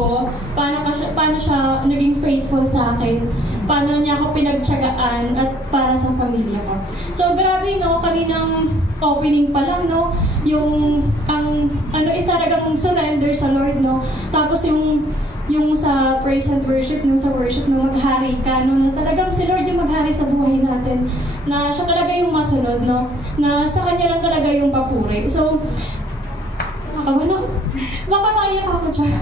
ko, paano siya naging faithful sa akin, paano niya ako pinagtiyagaan at para sa pamilya ko. So grabe no, kaninang opening pa lang no, yung is talagang surrender sa Lord no. Tapos yung sa praise and worship no, sa worship no, maghari ka no, na talagang si Lord yung maghari sa buhay natin, na siya talaga yung masunod no, na sa kanya lang talaga yung papuri. So baka maiyak ako dyan.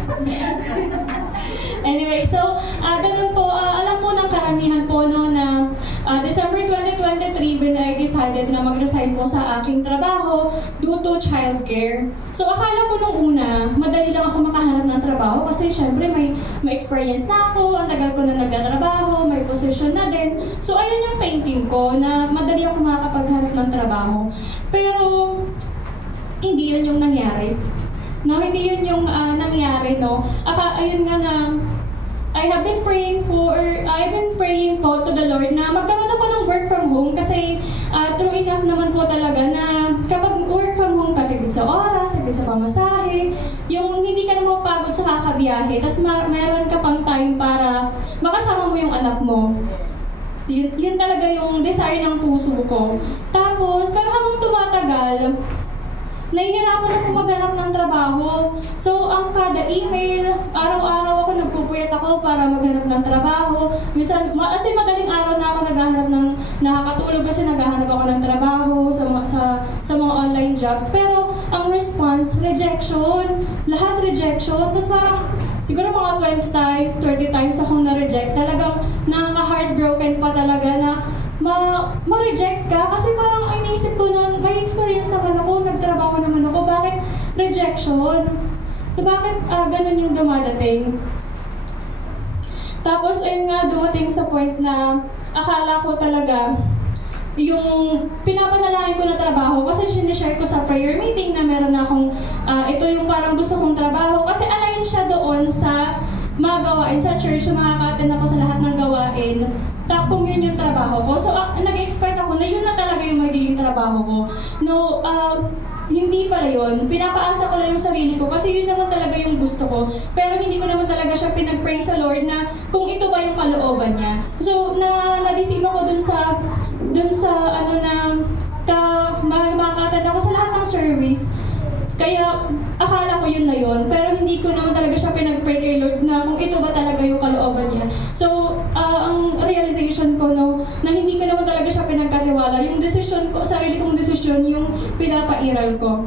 Anyway, so ganun po, alam po ng karamihan po no, na December 2023 when I decided na mag-resign po sa aking trabaho due to childcare. So akala ko nung una, madali lang ako makahanap ng trabaho kasi syempre may experience na ako, ang tagal ko na nagtatrabaho, may position na din. So ayun yung thinking ko na madali ako makakapaghanap ng trabaho. Pero hindi yun yung nangyari. No, hindi yun yung nangyari, no. Ayun nga na I've been praying po to the Lord na magkaroon ako ng work from home kasi true enough naman po talaga na kapag work from home ka, tigid sa oras, tigid sa pamasahe, yung hindi ka na mapagod sa kakabiyahe, tapos meron ka pang time para makasama mo yung anak mo. Yun talaga yung desire ng puso ko. Tapos, pero habang tumatagal, nahihirapan ako maghanap ng trabaho. So, ang kada email, araw-araw ako nagpupuyat ako para maghanap ng trabaho. Minsan, kasi madaling araw na ako naghahanap ng nakakatulog kasi naghahanap ako ng trabaho sa mga online jobs. Pero, ang response, rejection. Lahat rejection. Tapos parang, siguro mga 20 times, 30 times akong na-reject. Talagang nakaka-heartbroken pa talaga na ma-reject ka kasi parang ay naisip ko noon, may experience naman ako, nagtrabaho naman ako, bakit rejection? So bakit ganun yung dumadating? Tapos ayun nga, dumating sa point na akala ko talaga yung pinapanalangin ko na trabaho kasi sinishare ko sa prayer meeting na meron akong ito yung parang gusto kong trabaho kasi align siya doon sa mga gawain sa church, so makaka-attend ako sa lahat ng gawain. Kung yun yung trabaho ko. So, nag-expect ako na yun na talaga yung magiging trabaho ko. No, hindi pala yun. Pinapaasa ko lang yung sarili ko kasi yun naman talaga yung gusto ko. Pero hindi ko naman talaga siya pinag-pray sa Lord na kung ito ba yung kalooban niya. So, na-deceive ako dun sa makaka-attend ako sa lahat ng service. Kaya, akala ko yun na yun, pero hindi ko naman talaga siya pinag-pray kay Lord na kung ito ba talaga yung kalooban niya. So, ang realization ko, no, na hindi ko naman talaga siya pinagkatiwala. Yung decision ko, sarili kong decision, yung pinapairal ko.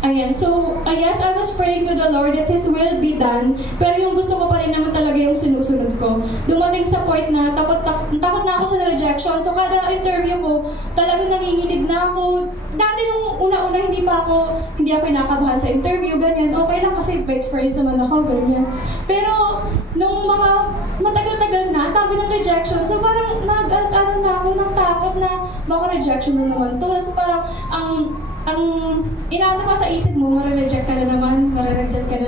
Ayan, so, yes, I was praying to the Lord that His will be done, pero yung gusto ko pa rin naman talaga yung sinusunod ko. Dumating sa point na takot na ako sa rejection, so kada interview ko, talagang nanginginig na ako. Dati nung una-una, hindi ako kinakabahan sa interview, ganyan. Okay lang kasi by experience naman ako, ganyan. Pero, nung mga matagal-tagal na, tabi ng rejection, so parang nag-ano na ako ng takot na baka rejection na naman to. So parang, inaano pa sa isip mo, marareject ka na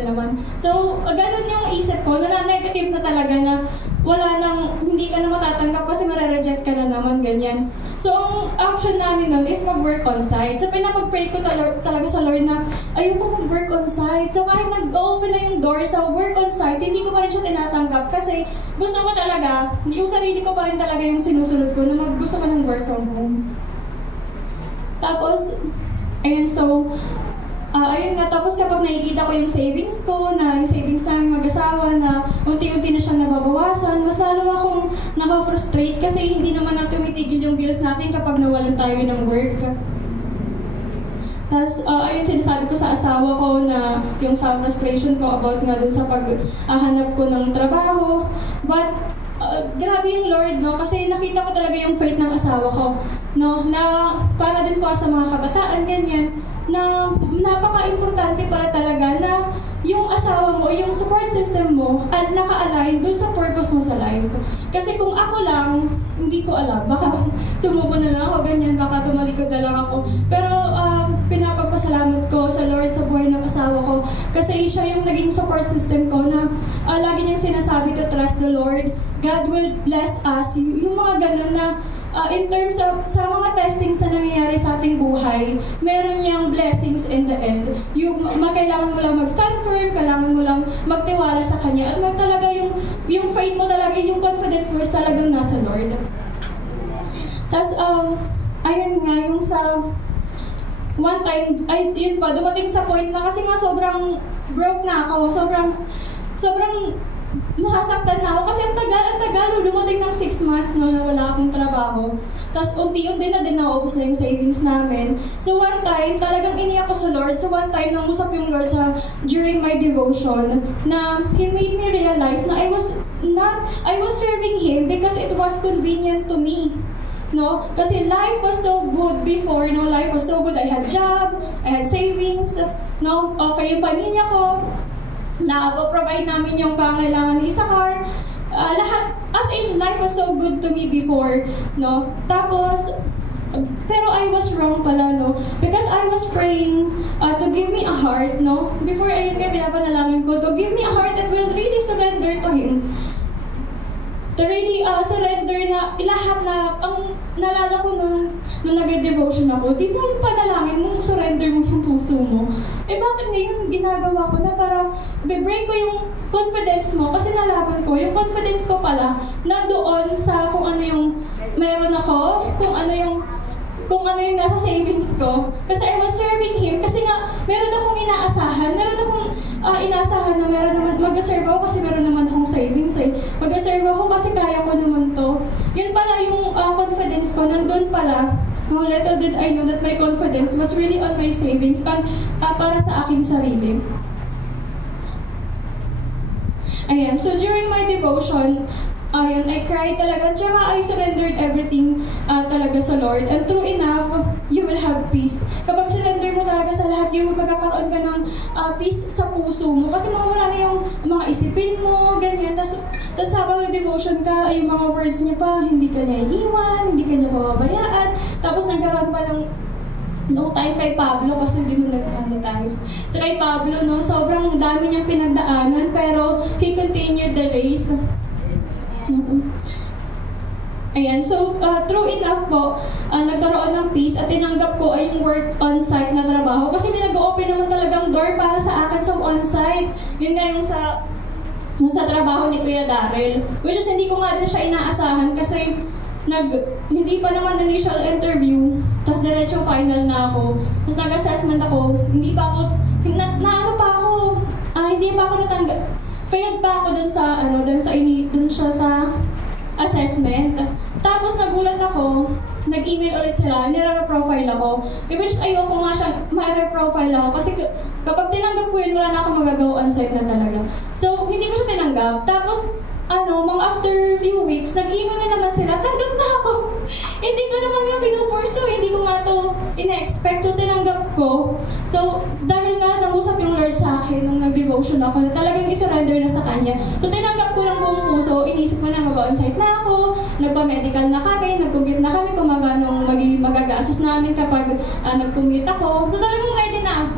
naman. So, ganun yung isip ko, na negative na talaga na hindi ka na matatanggap kasi marareject ka na naman, ganyan. So, ang option namin nun is mag-work on-site. So, pinapag-pray ko talaga sa Lord na ayoko mag-work on-site. So, kahit nag-open na yung door sa work on-site, hindi ko pa rin siya tinatanggap kasi gusto ko talaga, yung sarili ko pa rin talaga yung sinusunod ko na gusto ko ng work from home. Tapos, ayun, so, ayun nga, tapos kapag nakikita ko yung savings ko, na yung savings namin mag-asawa na unti-unti na siya nababawasan, mas lalo akong naka-frustrate kasi hindi naman natin tumitigil yung bills natin kapag nawalan tayo ng work. Tapos, ayun, sinasabi ko sa asawa ko na yung sa frustration ko about nga dun sa paghahanap ko ng trabaho. But, grabe yung Lord, no? Kasi nakita ko talaga yung faith ng asawa ko, no? Na para din po sa mga kabataan, ganyan, na napaka-importante para talaga na yung asawa mo, yung support system mo, naka-align dun sa purpose mo sa life. Kasi kung ako lang, hindi ko alam, baka sumuko na lang ako, ganyan, baka tumalikod na lang ako. Pero pinapagpasalamat ko sa Lord sa buhay ng asawa ko kasi siya yung naging support system ko na lagi niyang sinasabi to trust the Lord, God will bless us. Yung mga ganun na in terms of sa mga testings na nangyayari sa ating buhay, meron niyang blessings in the end. Kailangan mo lang mag-stand firm, kailangan mo lang magtiwala sa Kanya, at talaga yung faith mo talaga, yung confidence mo is talagang nasa Lord. Tapos, ayun nga, yung sa one time, yun pa, dumating sa point na kasi nga sobrang broke na ako, sobrang nasasaktan na ako kasi ang tagal, dumating ng 6 months no, na wala akong trabaho. Tapos unti-unti na din naubos na yung savings namin. So one time, talagang iniyak ko sa Lord. So one time, nangusap yung Lord during my devotion na He made me realize na I was serving Him because it was convenient to me. No? Kasi life was so good before, no? Life was so good. I had job, I had savings, no? Okay, yung pamilya ko, na-provide namin yung pangailangan ni Isakar. Lahat, as in, life was so good to me before, no? Tapos, pero I was wrong pala, no? Because I was praying to give me a heart, no? Before, ayun nga, pinapanalangin ko, to give me a heart that will really surrender to Him. To really surrender na lahat na, ang nalala ko nung nag-devotion ako, di ba yung panalangin mo, surrender mo yung puso mo? Bakit ngayon ginagawa ko na para break ko yung confidence mo? Kasi nalaman ko, yung confidence ko pala, nandoon sa kung ano yung meron ako, kung ano yung nasa savings ko. Kasi I was serving Him, kasi nga, meron akong inaasahan na meron naman, mag-serve ako kasi meron naman akong savings eh. Mag-serve ako kasi kaya ko naman to. Yun pala yung confidence ko, nandun pala. No, little did I know that my confidence was really on my savings and para sa aking sarili. Ayan, so during my devotion, ayun, I cried talaga, tsaka I surrendered everything talaga sa Lord. And true enough, you will have peace. Kapag surrender mo talaga sa lahat, magkakaroon ka ng peace sa puso mo. Kasi mawala na yung mga isipin mo, ganyan. Tapos habang devotion ka, yung mga words niya pa, hindi ka niya iniwan, hindi ka niya pababayaan. Tapos nagkaroon pa ng no time kay Pablo kasi hindi mo tayo. So kay Pablo, no, sobrang dami niyang pinagdaanan, pero he continued the race. Ayan, so true enough po, nagkaroon ng peace at tinanggap ko ay yung work on-site na trabaho kasi may nag-open naman talagang door para sa akin sa on-site. Yun nga yung sa trabaho ni Kuya Daryl, which is hindi ko nga din siya inaasahan kasi hindi pa naman initial interview, tapos diretso final na ako, tapos nag-assessment ako, hindi pa ako natanggap. Failed pa ako dun sa assessment. Tapos nagulat ako, nag-email ulit sila, nire-profile ako. Which ayoko nga siya, ma-profile ako kasi kapag tinanggap ko yun, wala na ako magagawa on-site na talaga. So, hindi ko siya tinanggap. Tapos, mga after few weeks, nag-email na naman sila, tanggap na ako. Hindi ko naman nga pinupurso, hindi ko nga to ina-expect to, tinanggap ko. So, dahil nga nangusap yung Lord sa akin nung nag-devotion ako, na talagang isurrender na sa Kanya. So, tinanggap ko ng buong puso, inisip ko na mag-on-site na ako, nagpa-medical na kami, nag-commute na kami kung magagastos namin kapag nag-commute ako. So, talagang ready na.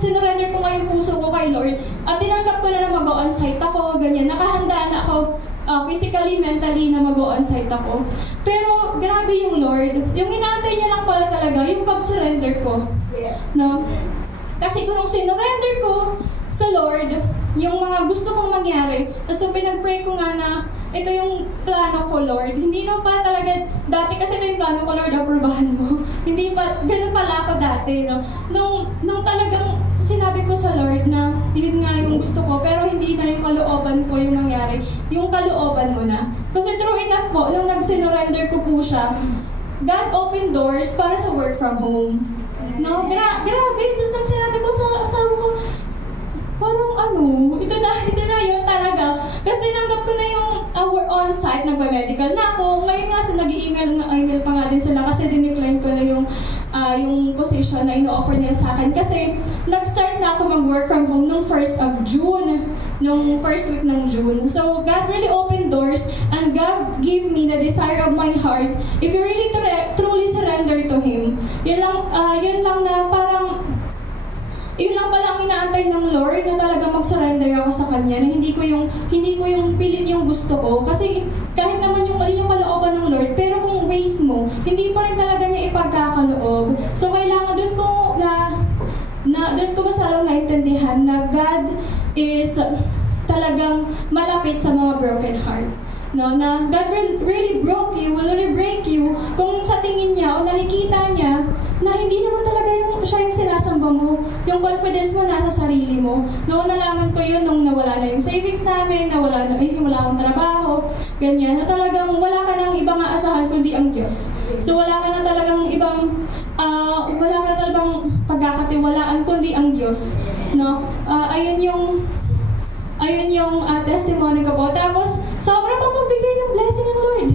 Sinurrender ko nga yung puso ko kay Lord at tinanggap ko na mag-on-site ako, ganyan. Nakahanda na ako physically, mentally na mag-on-site ako. Pero grabe yung Lord. Yung inaantay niya lang pala talaga, yung pag-surrender ko. Yes. No? Kasi kung sinurrender ko sa Lord, yung mga gusto kong mangyari, tapos nung pinag-pray ko nga na ito yung plano ko, Lord. Hindi na pa talaga, dati kasi ito yung plano ko, Lord, aprobahan mo. Hindi pa, ganun pala ako dati, no? Nung talagang sinabi ko sa Lord na yun nga yung gusto ko, pero hindi na yung kalooban ko yung mangyari. Yung kalooban mo na. Kasi true enough po, nung nag-surrender ko po siya, God opened doors para sa work from home. No? Grabe. Tapos nang sinabi ko sa asawa ko, parang ito na yun talaga. Kasi tinanggap ko na yung on-site, nagpa-medical na ako. Ngayon nga, nag-email pa nga din sila kasi dinecline ko na yung position na ino-offer nila sa akin. Kasi nag-start na ako mag-work from home nung 1st of June. Nung first week ng June. So, God really opened doors and God gave me the desire of my heart. If you really truly surrender to Him, yun lang na parang yun lang pala ang inaantay ng Lord na talaga mag-surrender ako sa Kanya, na hindi ko yung pilit yung gusto ko. Kasi kahit naman yung yun yung kalooban ng Lord. Pero kung ways mo, hindi pa rin talaga niya ipagkakaloob. So kailangan doon ko masalang naintindihan na God is talagang malapit sa mga broken heart. No, na God will really break you kung sa tingin niya o nakikita niya na hindi naman talaga siya yung sinasamba mo, yung confidence mo nasa sarili mo. No, nalaman ko yun nung nawala na yung savings namin, wala akong trabaho, ganyan, na talagang wala ka nang ibang aasahan kundi ang Diyos. So wala ka na talagang ibang pagkakatiwalaan kundi ang Diyos. No, ayun yung testimony ko po. Tapos, sobra pang magbigay ng blessing ng Lord.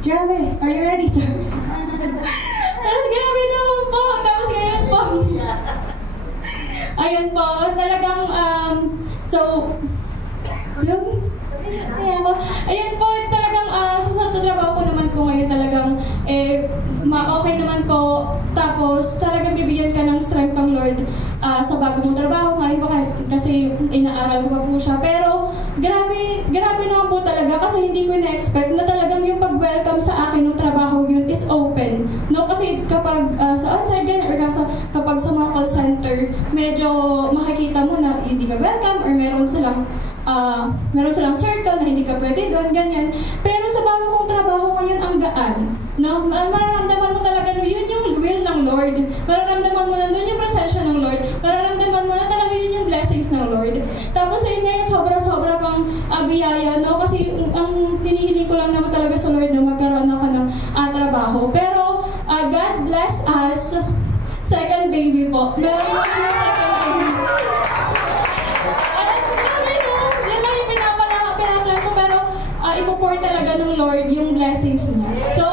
Grabe. Are you ready, sir? Tapos, grabe naman po. Tapos, ngayon po. Ayun po. Talagang, ayun po, talagang, sa trabaho ko naman po ngayon talagang, okay naman po. Tapos, talagang bibigyan ka ng strength ng Lord sa bago mong trabaho. Ngayon po kasi inaaral ko pa po siya. Pero, grabe naman po talaga kasi hindi ko na-expect na talagang yung pag-welcome sa akin ng trabaho yun is open. No? Kasi kapag sa on-site ganyan or kapag sa mga call center, medyo makikita mo na hindi ka welcome or meron silang circle na hindi ka pwede doon, ganyan. Pero sa bago kong trabaho ngayon, ang gaan. No? Mararamdaman mo talaga no, yun yung will ng Lord. Mararamdaman mo na doon yung presensya ng Lord. Mararamdaman mo na talaga yun yung blessings ng Lord. Tapos sa inyo yung sobra-sobra pang biyaya, no? Kasi ang hinihiling ko lang naman talaga sa Lord na magkaroon ako ng trabaho. Pero God bless us. Second baby po. Meron ako yung second baby. Ipo-pour talaga ng Lord yung blessings niya. So,